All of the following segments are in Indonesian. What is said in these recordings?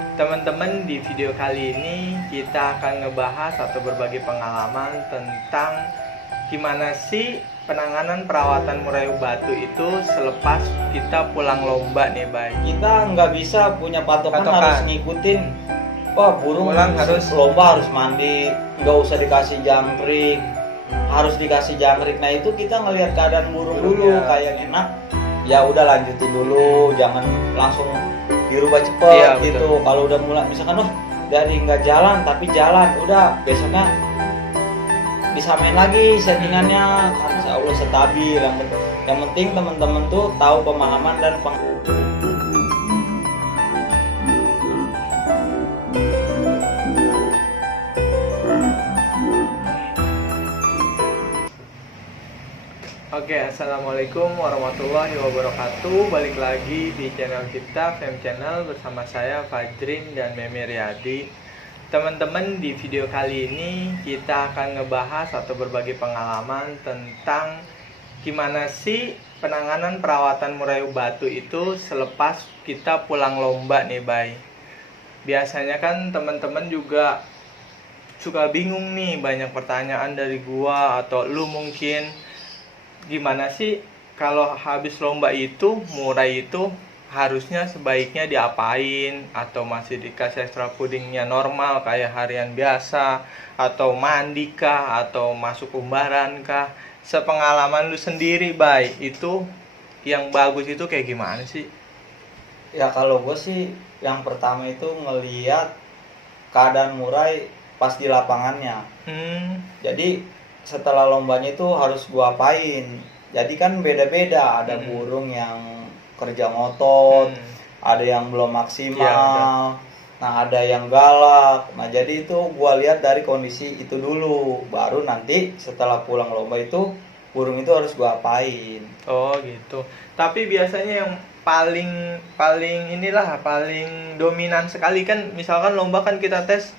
Teman-teman, di video kali ini kita akan ngebahas atau berbagi pengalaman tentang gimana sih penanganan perawatan murai batu itu selepas kita pulang lomba nih, Bay. Kita nggak bisa punya patokan harus ngikutin. Wah, burung harus lomba harus mandi, nggak usah dikasih jangkrik, harus dikasih jangkrik. Nah itu kita ngelihat keadaan burung dulu, kayak enak, ya udah lanjutin dulu, jangan langsung dirubah cepet gitu. Kalau udah mulai misalkan dari nggak jalan tapi jalan, udah besoknya disamain lagi settingannya, kan insya Allah stabil. Yang penting teman-teman tuh tahu pemahaman dan Oke, assalamualaikum warahmatullahi wabarakatuh. Balik lagi di channel kita, Fem Channel, bersama saya Fajrin dan Memi Riyadi. Teman-teman, di video kali ini kita akan ngebahas atau berbagi pengalaman tentang gimana sih penanganan perawatan murai batu itu selepas kita pulang lomba nih, Bay. Biasanya kan teman-teman juga suka bingung nih, banyak pertanyaan dari gua atau lu mungkin, gimana sih kalau habis lomba itu murai itu harusnya sebaiknya diapain, atau masih dikasih extra pudingnya normal kayak harian biasa, atau mandi kah, atau masuk umbaran kah? Sepengalaman lu sendiri, Bay, itu yang bagus itu kayak gimana sih? Ya kalau gue sih yang pertama itu ngeliat keadaan murai pas di lapangannya. Jadi setelah lombanya itu harus gue apain. Jadi kan beda-beda, ada burung yang kerja ngotot, ada yang belum maksimal, nah ada yang galak. Nah jadi itu gue lihat dari kondisi itu dulu, baru nanti setelah pulang lomba itu burung itu harus gue apain. Oh gitu. Tapi biasanya yang paling dominan sekali kan, misalkan lomba kan kita tes,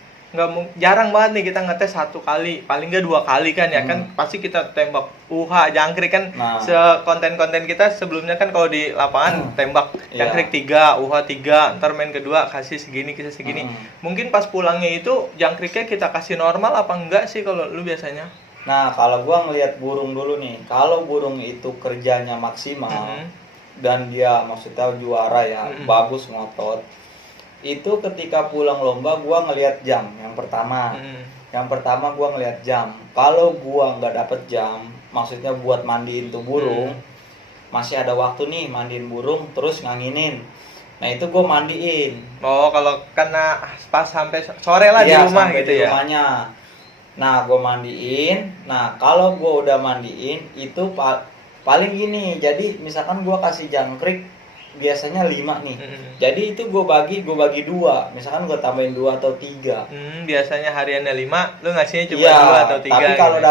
jarang banget nih kita ngetes satu kali, paling nggak 2 kali kan ya. Kan pasti kita tembak jangkrik kan. Konten-konten kita sebelumnya kan kalau di lapangan tembak jangkrik 3, 3, ntar main kedua kasih segini. Mungkin pas pulangnya itu jangkriknya kita kasih normal apa enggak sih kalau lu biasanya? Nah kalau gua ngelihat burung dulu nih, kalau burung itu kerjanya maksimal dan dia maksudnya juara ya, bagus ngotot, itu ketika pulang lomba gua ngelihat jam yang pertama. Yang pertama gua ngelihat jam. Kalau gua nggak dapet jam, maksudnya buat mandiin tuh burung, masih ada waktu nih mandiin burung terus nganginin. Nah itu gua mandiin. Oh, kalau kena pas sampai sore lah di rumah gitu ya. Rumahnya. Nah gua mandiin. Nah kalau gua udah mandiin itu paling gini. Jadi misalkan gua kasih jangkrik biasanya 5 nih. Jadi itu gue bagi 2. Misalkan gue tambahin 2 atau 3. Biasanya hariannya 5, lu ngasihnya cuma 2 atau 3. Tapi kalau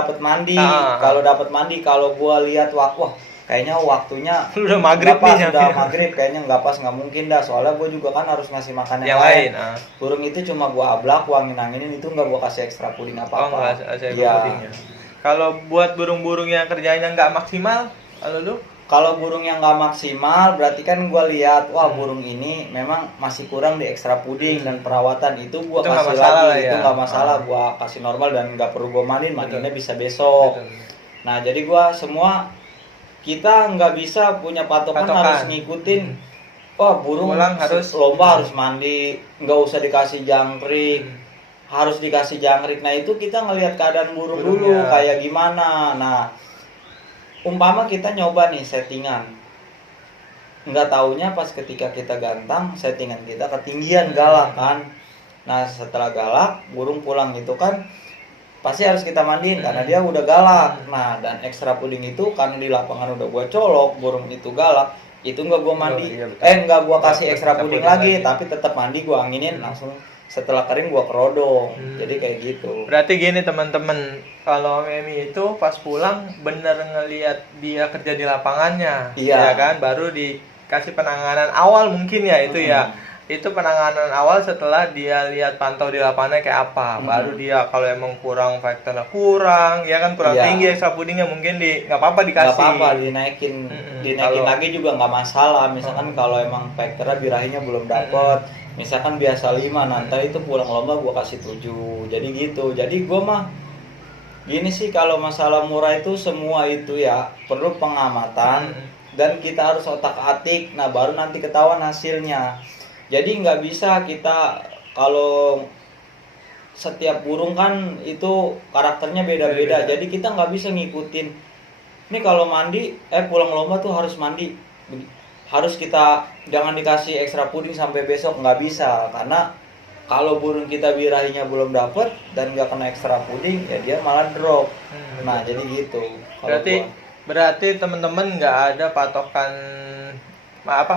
dapat mandi, kalau gue lihat wah kayaknya waktunya udah maghrib nih. Udah maghrib kayaknya nggak pas, nggak mungkin dah. Soalnya gue juga kan harus ngasih makan yang lain. Burung itu cuma gue ablak, gue angin-anginin, itu nggak gue kasih ekstra puding apa-apa. Kalau buat burung-burung yang kerjanya nggak maksimal, kalau burung yang nggak maksimal, berarti kan gue lihat, wah burung ini memang masih kurang di ekstra puding dan perawatan, itu gue kasih lagi, itu nggak masalah, gue kasih normal dan nggak perlu gue mandinya bisa besok. Nah jadi kita nggak bisa punya patokan harus ngikutin, wah burung harus lomba harus mandi, nggak usah dikasih jangkrik, harus dikasih jangkrik. Nah itu kita ngelihat keadaan burung dulu kayak gimana. Nah umpama kita nyoba nih settingan, nggak taunya pas ketika kita gantang settingan kita ketinggian, galak kan. Nah setelah galak burung pulang itu kan pasti harus kita mandiin karena dia udah galak. Nah dan ekstra puding itu karena di lapangan udah gua colok, burung itu galak, itu nggak gua mandi, nggak gua kasih ekstra puding lagi, tapi tetap mandi gua anginin langsung. Setelah kering gua kerodong. Jadi kayak gitu. Berarti gini teman-teman, kalau Memi itu pas pulang bener ngelihat dia kerja di lapangan,nya, ya kan, baru dikasih penanganan awal mungkin ya itu ya. itu penanganan awal setelah dia lihat pantau di lapangannya kayak apa. Baru dia kalau emang kurang faktornya kurang, ya kan kurang tinggi extra pudingnya mungkin nggak apa-apa dikasih. Nggak apa-apa dinaikin lagi juga nggak masalah. Misalkan kalau emang faktornya birahinya belum dapet, misalkan biasa 5, nanti itu pulang lomba gua kasih 7. Jadi gitu. Jadi gua mah gini sih, kalau masalah murah itu semua itu ya perlu pengamatan dan kita harus otak-atik. Nah baru nanti ketahuan hasilnya. Jadi nggak bisa kita, kalau setiap burung kan itu karakternya beda-beda. Jadi kita nggak bisa ngikutin. Ini kalau mandi, pulang lomba tuh harus mandi. Harus kita jangan dikasih ekstra puding sampai besok, nggak bisa. Karena kalau burung kita birahinya belum dapet dan nggak kena ekstra puding, ya dia malah drop. Nah jadi gitu. Berarti teman-teman nggak ada patokan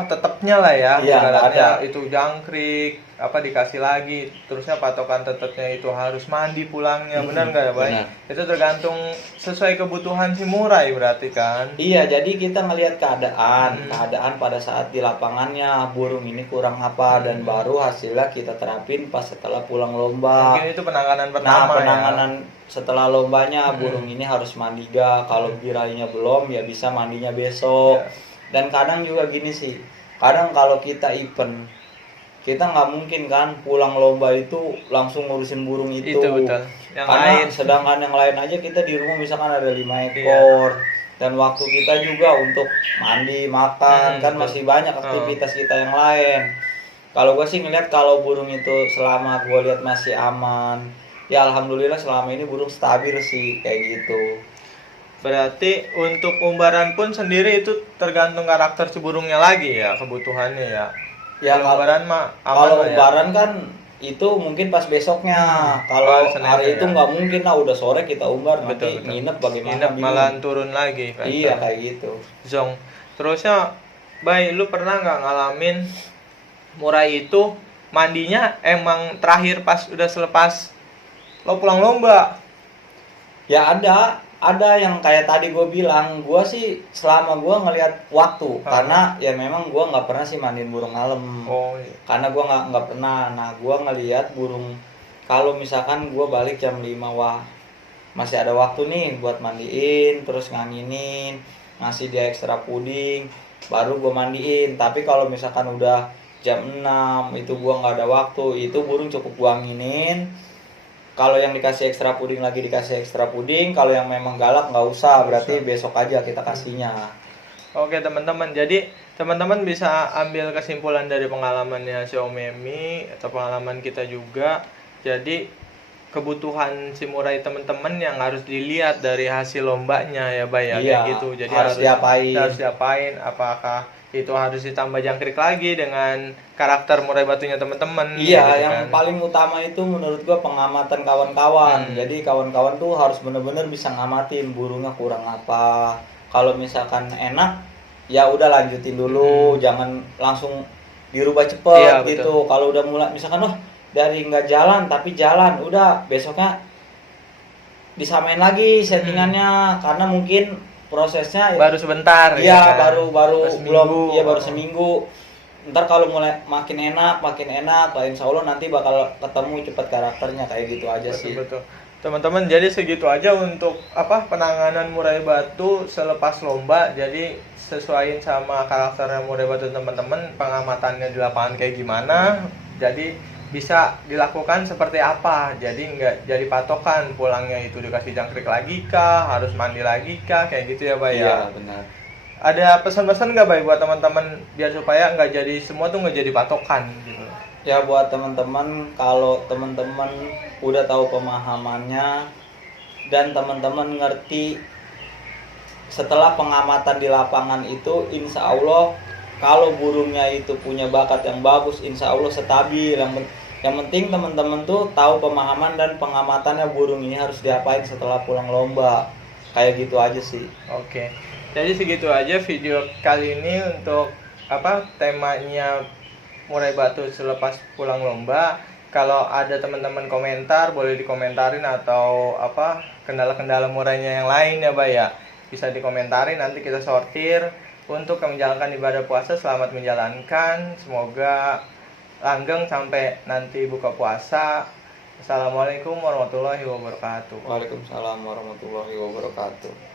tetapnya lah ya. Iya, nggak ada. Itu jangkrik dikasih lagi, terusnya patokan tetapnya itu harus mandi pulangnya. Benar nggak ya, Bay? Itu tergantung sesuai kebutuhan si murai berarti kan. Iya, jadi kita ngelihat keadaan pada saat di lapangannya burung ini kurang apa, dan baru hasilnya kita terapin pas setelah pulang lomba. Mungkin itu penanganan pertama. Penanganan setelah lombanya burung ini harus mandi gak, kalau birahinya belum ya bisa mandinya besok. Dan kadang juga gini sih, kadang kalau kita event, kita nggak mungkin kan pulang lomba itu langsung ngurusin burung itu. Betul. Karena sedangkan yang lain aja kita di rumah misalkan ada 5 ekor. Dan waktu kita juga untuk mandi, makan, kan masih banyak aktivitas kita yang lain. Kalau gue sih ngeliat kalau burung itu selama gue lihat masih aman, ya alhamdulillah selama ini burung stabil sih kayak gitu. Berarti untuk umbaran pun sendiri itu tergantung karakter si burungnya lagi ya, kebutuhannya ya. Ya umbaran mah kalau umbaran kan itu mungkin pas besoknya. Kalau hari itu nggak mungkin lah, udah sore kita umbar, nanti nginep bagaimana? Nginep malah turun lagi. Iya kayak gitu. Zong. Terusnya, Bay, lu pernah nggak ngalamin murai itu mandinya emang terakhir pas udah selepas lo pulang lomba? Ya ada yang kayak tadi gue bilang, gue sih selama gue ngelihat waktu, karena ya memang gue nggak pernah sih mandiin burung malam. Karena gue nggak pernah. Nah gue ngelihat burung, kalau misalkan gue balik jam 5, wah masih ada waktu nih buat mandiin, terus nganginin, ngasih dia ekstra puding, baru gue mandiin. Tapi kalau misalkan udah jam 6 itu gue nggak ada waktu, itu burung cukup gue anginin. Kalau yang dikasih ekstra puding lagi dikasih ekstra puding, kalau yang memang galak nggak usah, berarti besok aja kita kasihnya. Oke teman-teman, jadi teman-teman bisa ambil kesimpulan dari pengalamannya si Om Memi atau pengalaman kita juga. Jadi kebutuhan si murai teman-teman yang harus dilihat dari hasil lombanya ya, Bay, kayak gitu. Jadi harus diapain, apakah itu harus ditambah jangkrik lagi dengan karakter murai batunya teman-teman. Iya, gitu yang kan. Paling utama itu menurut gua pengamatan kawan-kawan. Jadi kawan-kawan tuh harus benar-benar bisa ngamatin burungnya kurang apa. Kalau misalkan enak, ya udah lanjutin dulu, jangan langsung dirubah cepet gitu. Kalau udah mulai misalkan dari nggak jalan tapi jalan, udah besoknya disamain lagi settingannya, karena mungkin prosesnya baru sebentar ya kan? baru belum baru seminggu. Ntar kalau mulai makin enak insya Allah nanti bakal ketemu cepat karakternya, kayak gitu aja. Betul. Teman-teman, jadi segitu aja untuk penanganan murai batu selepas lomba. Jadi sesuaiin sama karakternya murai batu teman-teman, pengamatannya di lapangan kayak gimana, jadi bisa dilakukan seperti apa. Jadi nggak jadi patokan pulangnya itu dikasih jangkrik lagi kah, harus mandi lagi kah, kayak gitu ya, Bay. Iya, benar. Ada pesan-pesan nggak, Bay, buat teman-teman biar supaya nggak jadi semua tuh nggak jadi patokan gitu? Ya buat teman-teman, kalau teman-teman udah tahu pemahamannya dan teman-teman ngerti setelah pengamatan di lapangan itu, insya Allah kalau burungnya itu punya bakat yang bagus, insya Allah stabil. Yang penting teman-teman tuh tahu pemahaman dan pengamatannya burung ini harus diapain setelah pulang lomba. Kayak gitu aja sih. Oke. Jadi segitu aja video kali ini untuk temanya murai batu selepas pulang lomba. Kalau ada teman-teman komentar, boleh dikomentarin, atau kendala-kendala murainya yang lain ya, Bay, ya. Bisa dikomentarin, nanti kita sortir untuk menjalankan ibadah puasa. Selamat menjalankan. Semoga langgeng sampai nanti buka puasa. Assalamualaikum warahmatullahi wabarakatuh. Waalaikumsalam warahmatullahi wabarakatuh.